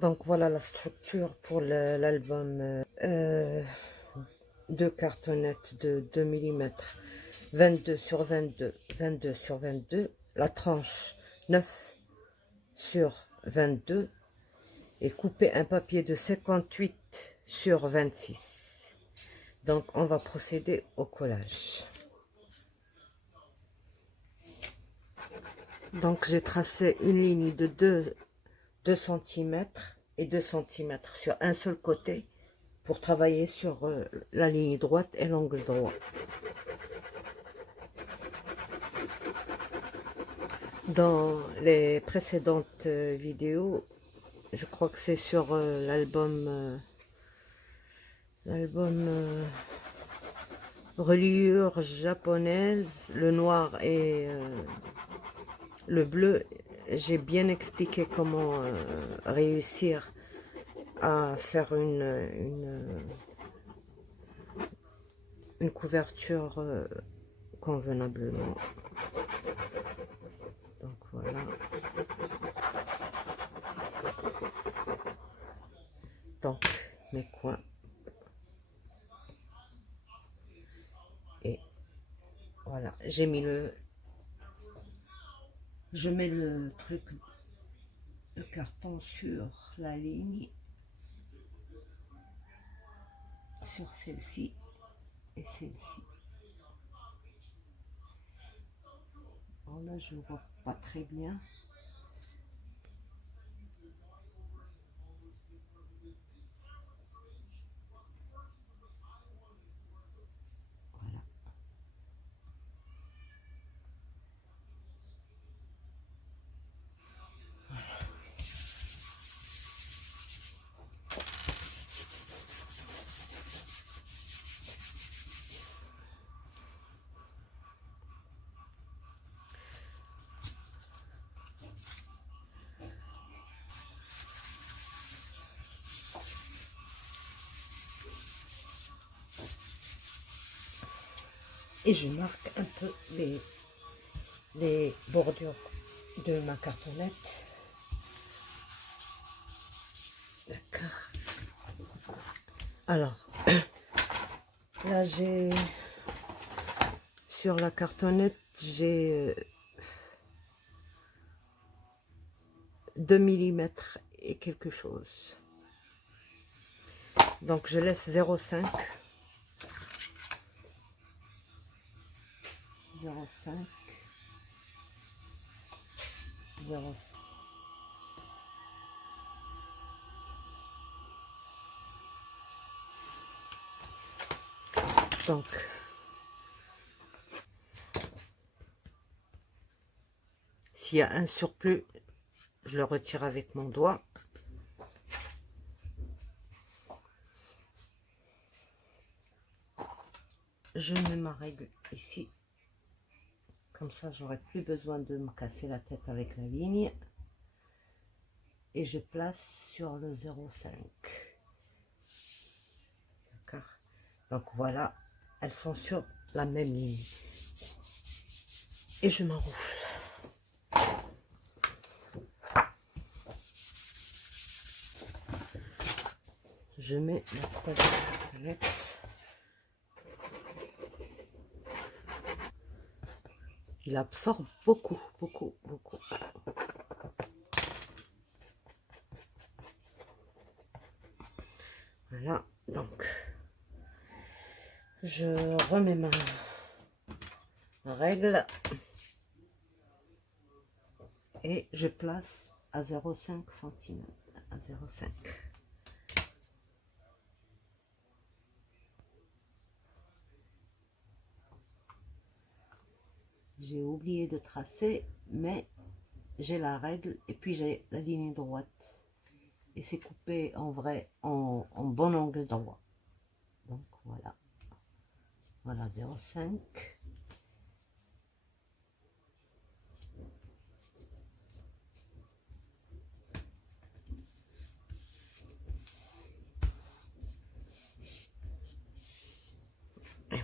Donc voilà la structure pour l'album. Deux cartonnettes de 2 mm, 22 sur 22, 22 sur 22, la tranche 9 sur 22 et couper un papier de 58 sur 26. Donc on va procéder au collage. Donc j'ai tracé une ligne de 2 cm et 2 cm sur un seul côté pour travailler sur la ligne droite et l'angle droit. Dans les précédentes vidéos, je crois que c'est sur l'album reliure japonaise, le noir et le bleu, j'ai bien expliqué comment réussir à faire une couverture convenablement. Donc voilà. Donc mes coins. Et voilà, j'ai mis je mets le truc, le carton sur la ligne, sur celle-ci et celle-ci. Alors là, je ne vois pas très bien. Voilà. Et je marque un peu les bordures de ma cartonnette. D'accord. Alors, là j'ai, sur la cartonnette, j'ai 2 mm et quelque chose. Donc je laisse 0,5. 0,5. 0,5. Donc, s'il y a un surplus, je le retire avec mon doigt. Je mets ma règle ici. Comme ça, j'aurai plus besoin de me casser la tête avec la ligne. Et je place sur le 0,5. D'accord. Donc voilà, elles sont sur la même ligne. Et je m'enroule. Je mets la troisième palette. Il absorbe beaucoup, beaucoup, beaucoup. Voilà, donc je remets ma règle et je place à 0,5 cm. À 0,5. J'ai oublié de tracer, mais j'ai la règle et puis j'ai la ligne droite. Et c'est coupé en vrai, en bon angle droit. Donc voilà. Voilà, 0,5. Et voilà.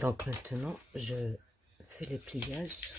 Donc maintenant, je fais les pliages.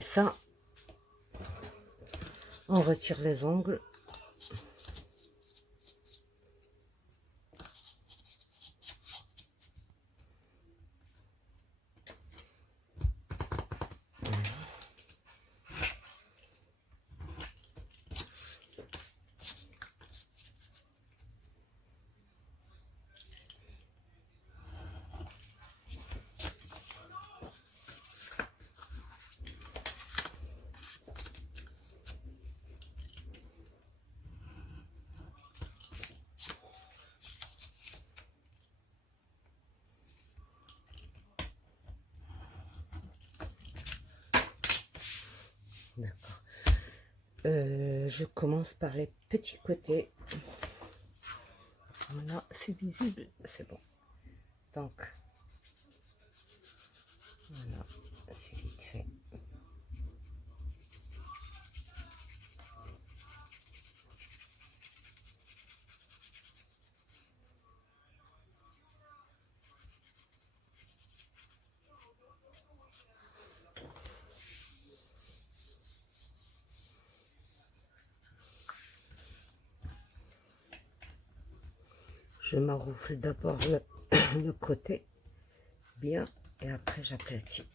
Ça, on retire les ongles. D'accord. Je commence par les petits côtés. Voilà, c'est visible, c'est bon. Donc, voilà, c'est vite fait. Je m'enroufle d'abord le côté bien et après j'aplatis.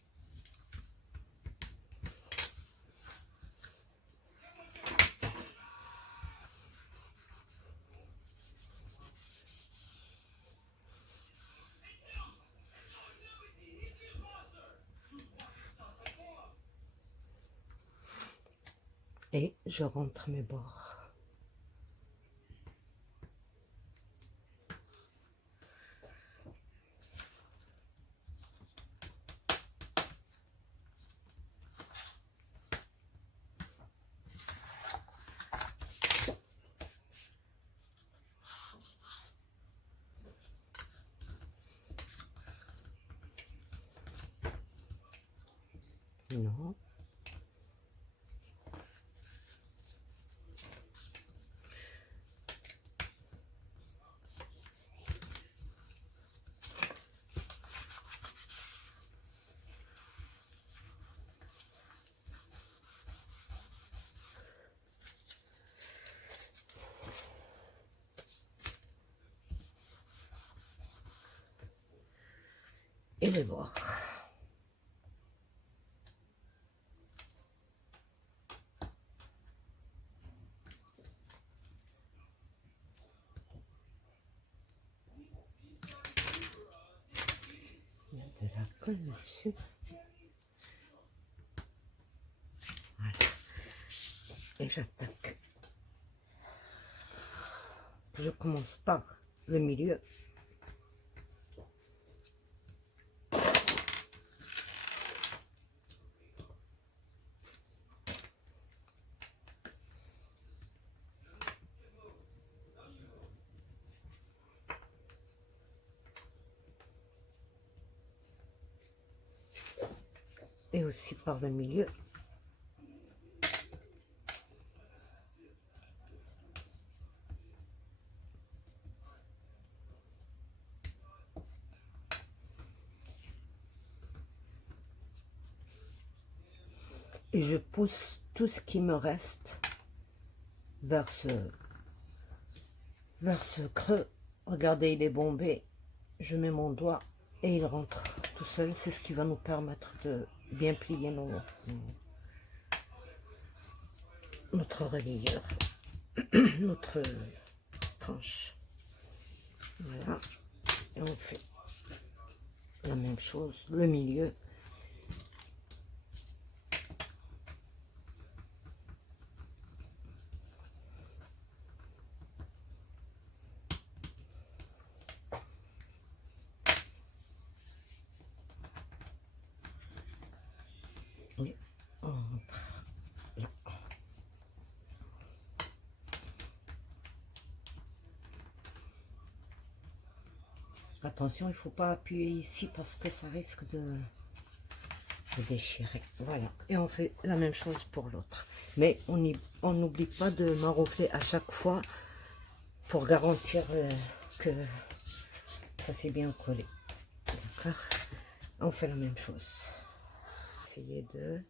Et je rentre mes bords. Non. Et les bords. Il y a de la colle dessus. Voilà. Et j'attaque. Je commence par le milieu. Et aussi par le milieu. Et je pousse tout ce qui me reste vers ce creux. Regardez, il est bombé. Je mets mon doigt et il rentre tout seul. C'est ce qui va nous permettre de bien plier notre reliure, notre tranche. Voilà. Et on fait la même chose, le milieu. Et on rentre là. Attention, il ne faut pas appuyer ici parce que ça risque de déchirer. Voilà. Et on fait la même chose pour l'autre. Mais on n'oublie pas de maroufler à chaque fois pour garantir que ça s'est bien collé. D'accord. On fait la même chose. Essayez de...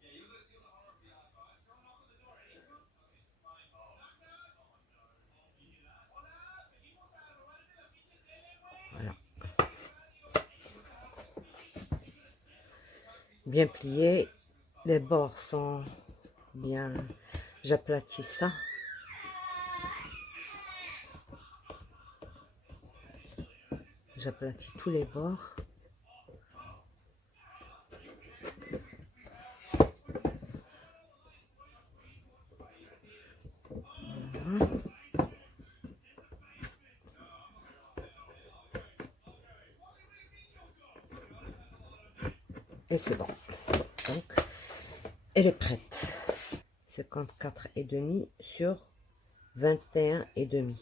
Voilà. Bien plié. Les bords sont bien... J'aplatis ça. J'aplatis tous les bords. Voilà. Et c'est bon. Donc, elle est prête. 54,5 sur 21,5.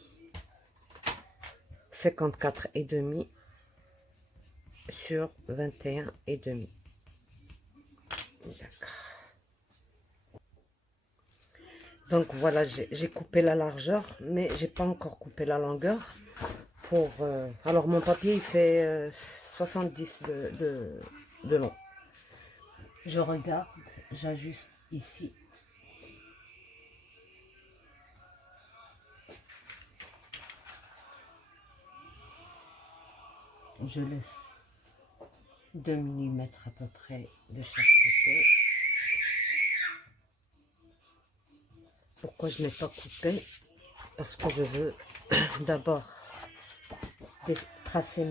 54,5 sur 21,5. D'accord. Donc voilà, j'ai coupé la largeur, mais j'ai pas encore coupé la longueur. Alors mon papier il fait 70 de long. Je regarde, j'ajuste ici. Je laisse 2 mm à peu près de chaque côté. Pourquoi je n'ai pas coupé? Parce que je veux d'abord tracer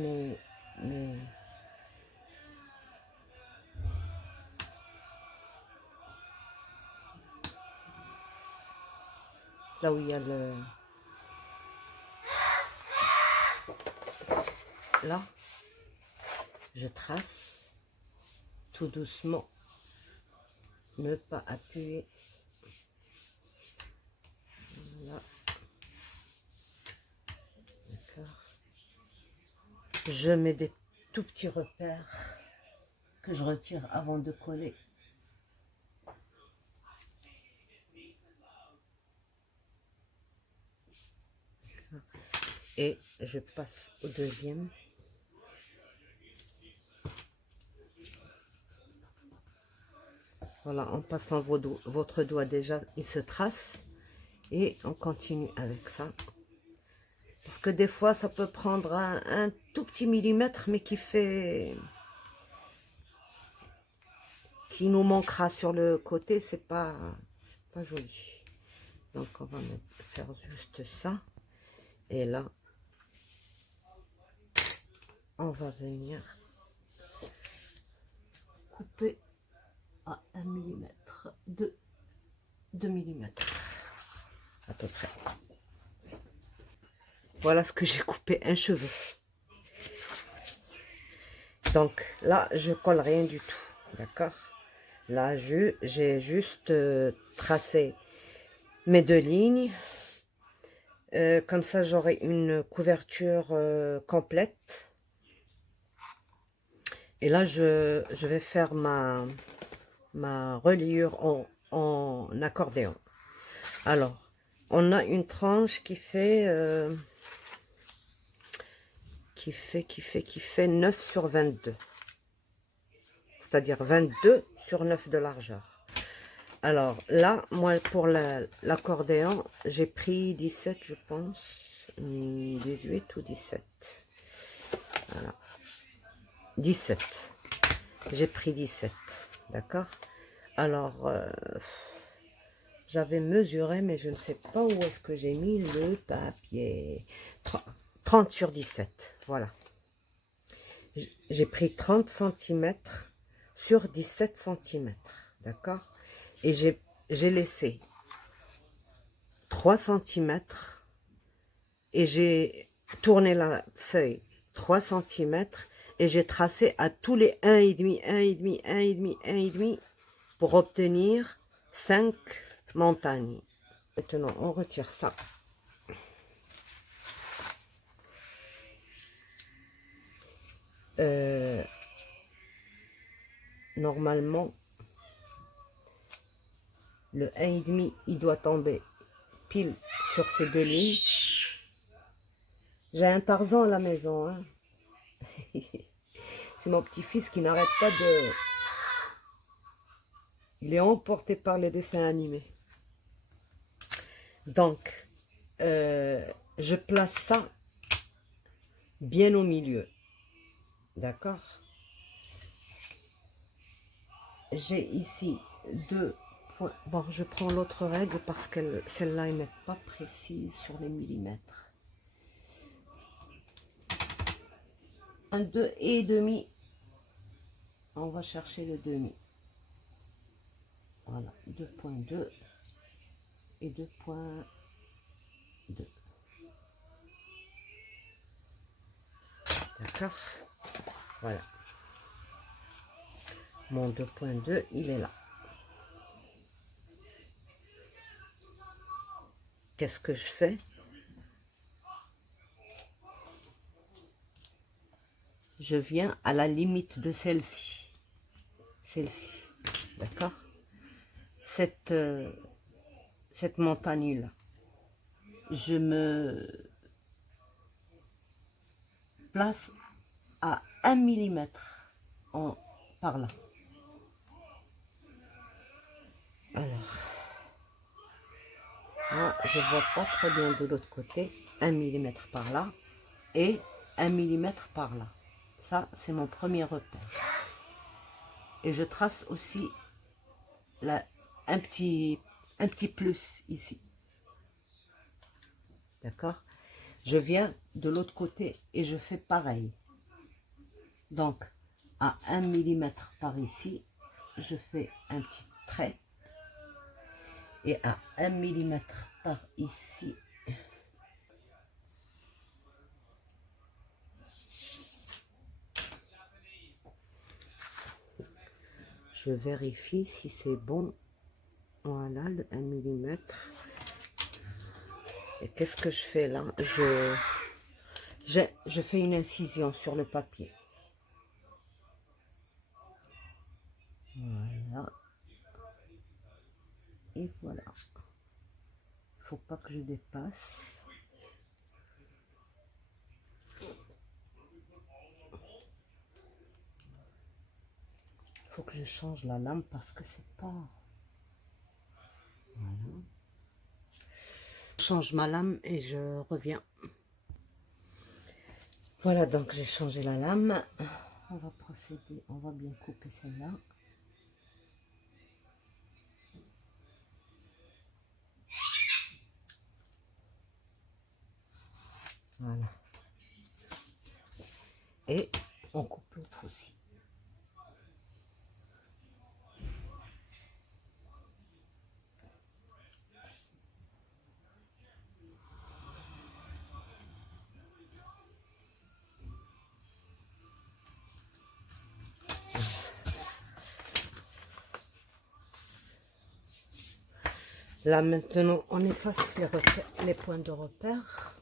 là où il y a le... Là, je trace tout doucement. Ne pas appuyer. Voilà. D'accord. Je mets des tout petits repères que je retire avant de coller. Et je passe au deuxième. Voilà, en passant votre doigt déjà, il se trace. Et on continue avec ça. Parce que des fois, ça peut prendre un tout petit millimètre, mais qui nous manquera sur le côté, c'est pas joli. Donc on va faire juste ça. Et là, on va venir couper à 1 mm, 2 mm à peu près. Voilà ce que j'ai coupé, un cheveu. Donc là, je colle rien du tout, d'accord? Là, j'ai juste tracé mes 2 lignes. Comme ça, j'aurai une couverture complète. Et là, je vais faire ma reliure en accordéon. Alors, on a une tranche qui fait 9 sur 22. C'est-à-dire 22 sur 9 de largeur. Alors là, moi pour l'accordéon, j'ai pris 17 je pense. 18 ou 17. Voilà. 17. J'ai pris 17. D'accord. Alors, j'avais mesuré, mais je ne sais pas où est-ce que j'ai mis le papier. 30 sur 17. Voilà. J'ai pris 30 centimètres sur 17 centimètres. D'accord. Et j'ai laissé 3 centimètres et j'ai tourné la feuille 3 centimètres et j'ai tracé à tous les 1,5, 1,5, 1,5, 1,5 pour obtenir 5 montagnes. Maintenant, on retire ça. Normalement, le 1,5, il doit tomber pile sur ces deux lignes. J'ai un Tarzan à la maison. Hein. C'est mon petit-fils qui n'arrête pas de... Il est emporté par les dessins animés. Donc, je place ça bien au milieu. D'accord? J'ai ici 2 points. Bon, je prends l'autre règle parce que celle-là, elle n'est pas précise sur les millimètres. 1, 2 et demi. On va chercher le demi. Voilà, 2,2 et 2,2. D'accord? Voilà. Mon 2,2, il est là. Qu'est-ce que je fais? Je viens à la limite de celle-ci. Celle-ci. D'accord? Cette montagne-là. Je me place à 1 millimètre par là. Alors, moi, je vois pas très bien de l'autre côté. 1 millimètre par là et 1 millimètre par là. Ça, c'est mon premier repère. Et je trace aussi un petit plus ici. D'accord? Je viens de l'autre côté et je fais pareil. Donc, à 1 millimètre par ici, je fais un petit trait. Et à 1 millimètre par ici, je vérifie si c'est bon. Voilà, le 1 millimètre. Et qu'est-ce que je fais là? Je fais une incision sur le papier. Voilà. Et voilà. Il ne faut pas que je dépasse. Il faut que je change la lame parce que c'est pas... Voilà. Je change ma lame et je reviens. Voilà, donc j'ai changé la lame. On va procéder, on va bien couper celle-là. Voilà. Et on coupe l'autre aussi. Là maintenant, on efface les points de repère.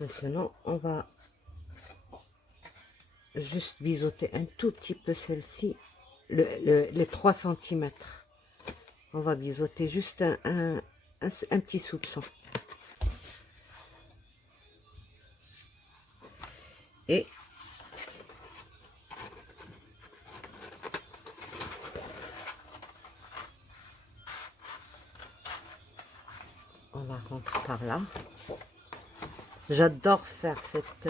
Maintenant, on va juste biseauter un tout petit peu celle-ci, les 3 centimètres. On va biseauter juste un petit soupçon. Et on va rentrer par là. J'adore faire cette...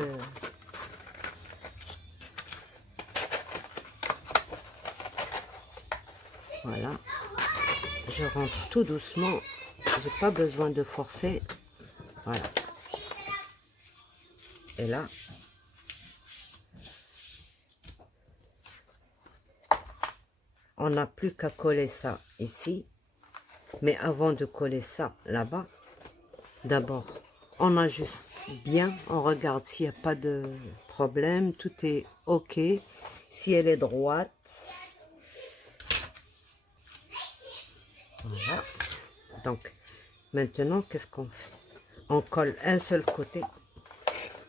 voilà. Je rentre tout doucement. J'ai pas besoin de forcer. Voilà. Et là, on n'a plus qu'à coller ça ici. Mais avant de coller ça là-bas, d'abord, on ajuste bien. On regarde s'il n'y a pas de problème. Tout est OK. Si elle est droite. Voilà. Donc, maintenant, qu'est-ce qu'on fait? On colle un seul côté,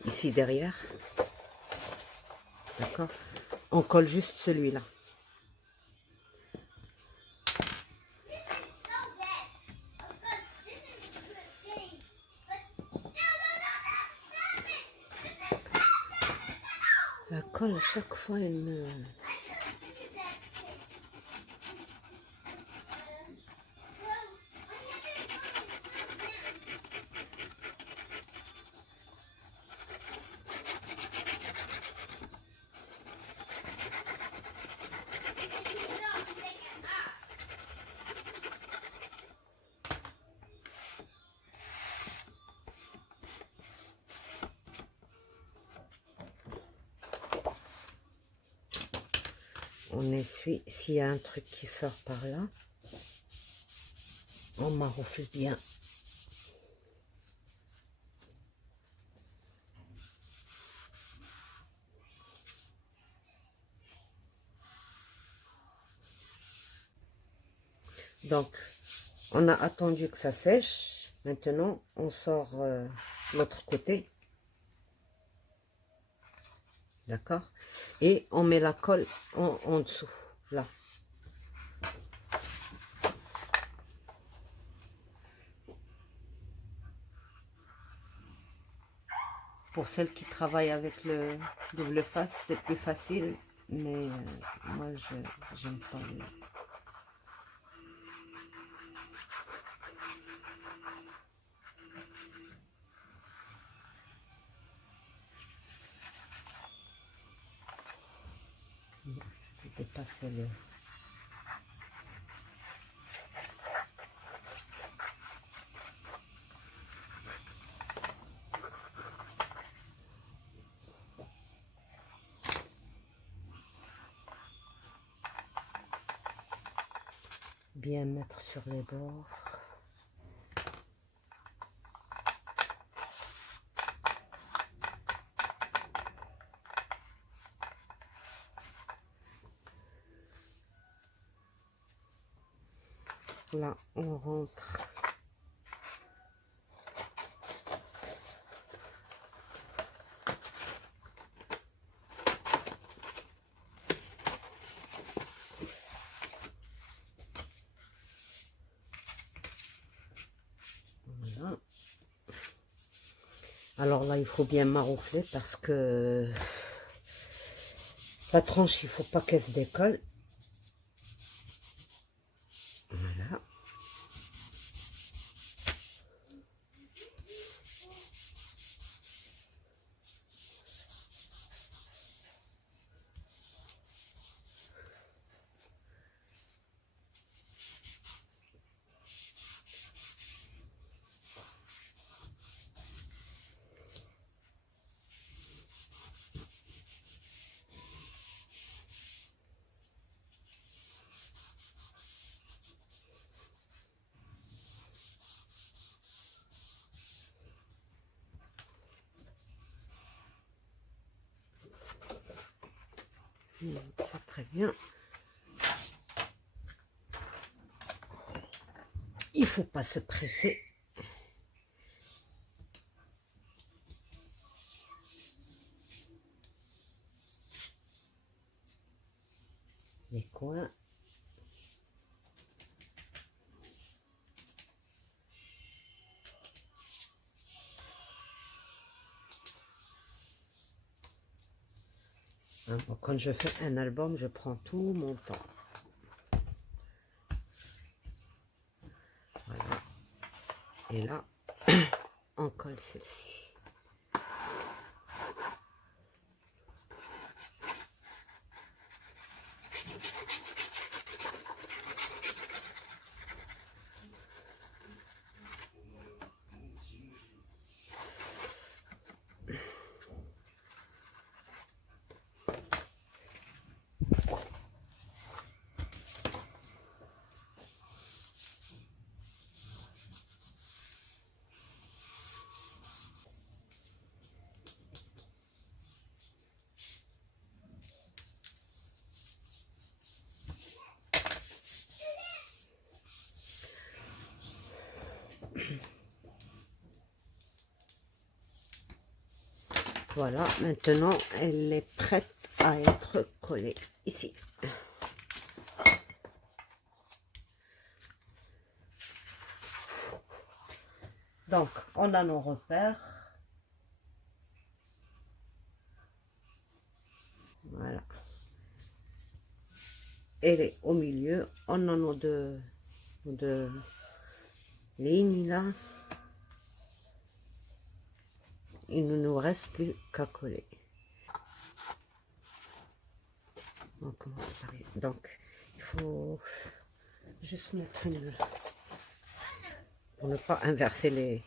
ici derrière. D'accord? On colle juste celui-là. La colle, à chaque fois, elle me... On essuie. S'il y a un truc qui sort par là, on maroufle bien. Donc, on a attendu que ça sèche. Maintenant, on sort l'autre côté. D'accord? Et on met la colle en dessous, là. Pour celles qui travaillent avec le double face, c'est plus facile. Mais moi, j'aime pas le... dépasser le... bien mettre sur les bords. Là, on rentre. Voilà. Alors là, il faut bien maroufler parce que la tranche, il faut pas qu'elle se décolle. Voilà. C'est très bien. Il faut pas se presser. les coins. Hein, bon, quand je fais un album, je prends tout mon temps. Voilà. Et là, on colle celle-ci. Voilà, maintenant elle est prête à être collée ici. Donc, on a nos repères. Voilà. Elle est au milieu. On a nos deux lignes là. Il ne nous reste plus qu'à coller. On commence par ici. Donc, il faut juste mettre une... pour ne pas inverser les...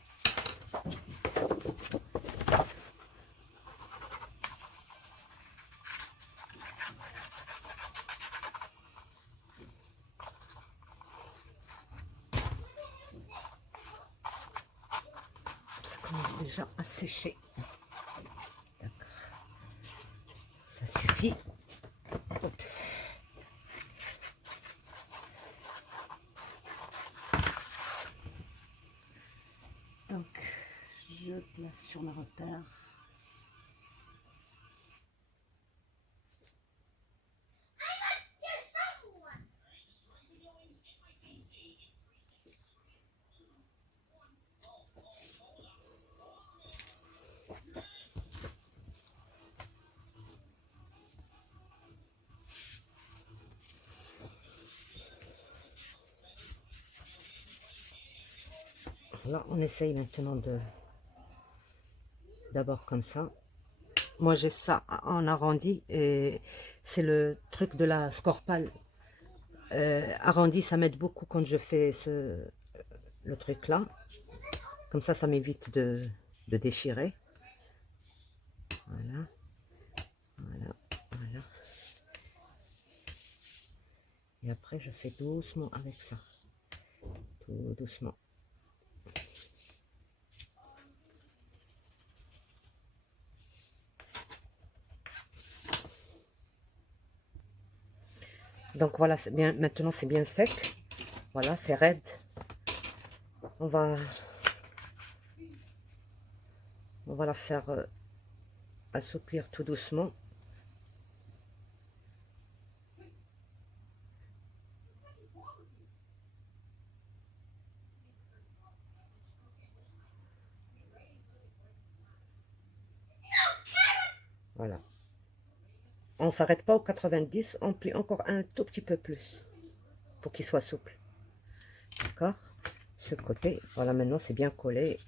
Ça commence déjà à sécher. D'accord. Ça suffit. Oups. Donc, je place sur mes repères. Là, on essaye maintenant de... D'abord comme ça. Moi, j'ai ça en arrondi et c'est le truc de la Scorpal. Arrondi, ça m'aide beaucoup quand je fais le truc là. Comme ça m'évite de déchirer. Voilà. Voilà. Voilà. Et après, je fais doucement avec ça. Tout doucement. Donc voilà, c'est bien. Maintenant, c'est bien sec. Voilà, c'est raide. On va la faire assouplir tout doucement. Voilà. On ne s'arrête pas au 90, on plie encore un tout petit peu plus pour qu'il soit souple. D'accord? Ce côté, voilà, maintenant c'est bien collé.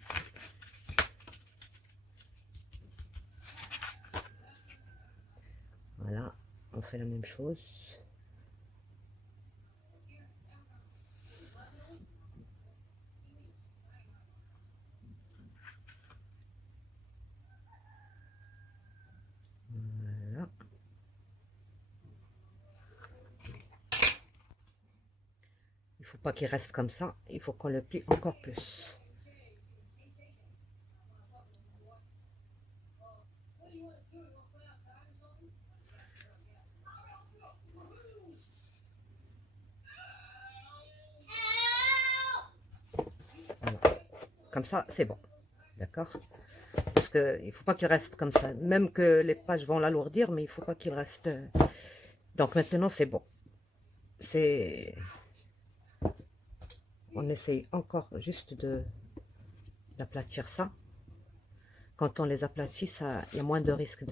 Voilà, on fait la même chose. Voilà. Il ne faut pas qu'il reste comme ça, il faut qu'on le plie encore plus. Voilà. Comme ça, c'est bon. D'accord? Parce qu'il ne faut pas qu'il reste comme ça. Même que les pages vont l'alourdir, mais il ne faut pas qu'il reste... Donc maintenant, c'est bon. c'est... On essaye encore juste d'aplatir ça. Quand on les aplatit, ça, il y a moins de risque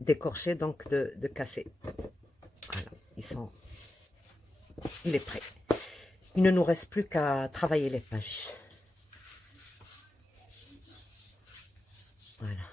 d'écorcher, donc de casser. Voilà, il est prêt. Il ne nous reste plus qu'à travailler les pages. Voilà.